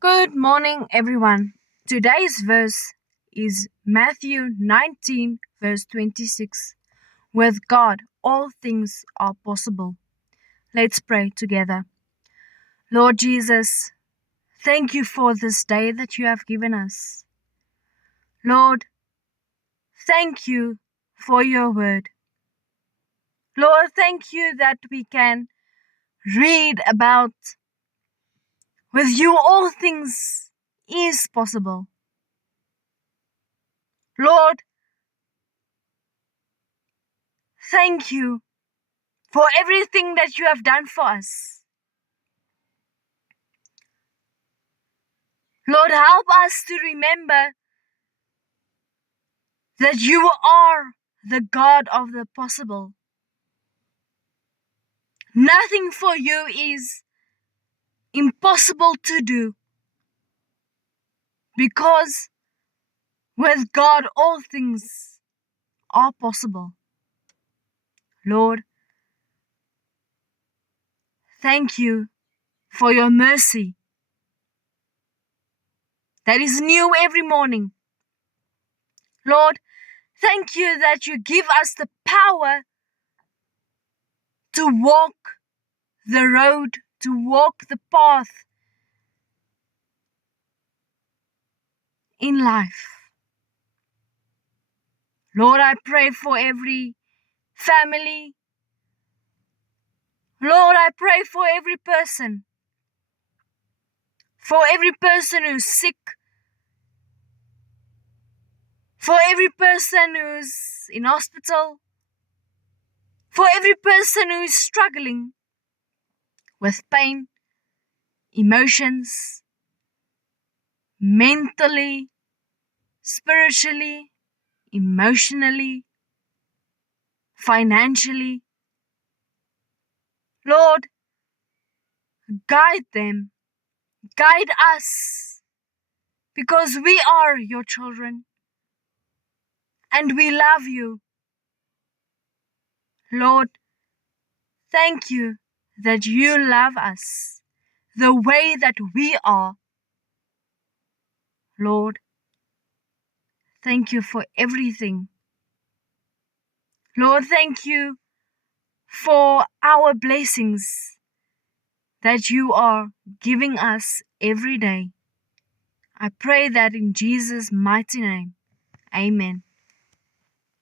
Good morning, everyone. Today's verse is Matthew 19, verse 26. With God, all things are possible. Let's pray together. Lord Jesus, thank you for this day that you have given us. Lord, thank you for your word. Lord, thank you that we can read about with you all things is possible. Lord, thank you for everything that you have done for us. Lord, help us to remember that you are the God of the possible. Nothing for you is impossible to do because with God all things are possible. Lord, thank you for your mercy that is new every morning. Lord, thank you that you give us the power to walk the road, to walk the path in life. Lord, I pray for every family. Lord, I pray for every person who's sick, for every person who's in hospital, for every person who is struggling with pain, emotions, mentally, spiritually, emotionally, financially. Lord, guide them, guide us, because we are your children and we love you. Lord, thank you that you love us the way that we are. Lord, thank you for everything. Lord, thank you for our blessings that you are giving us every day. I pray that in Jesus' mighty name. Amen.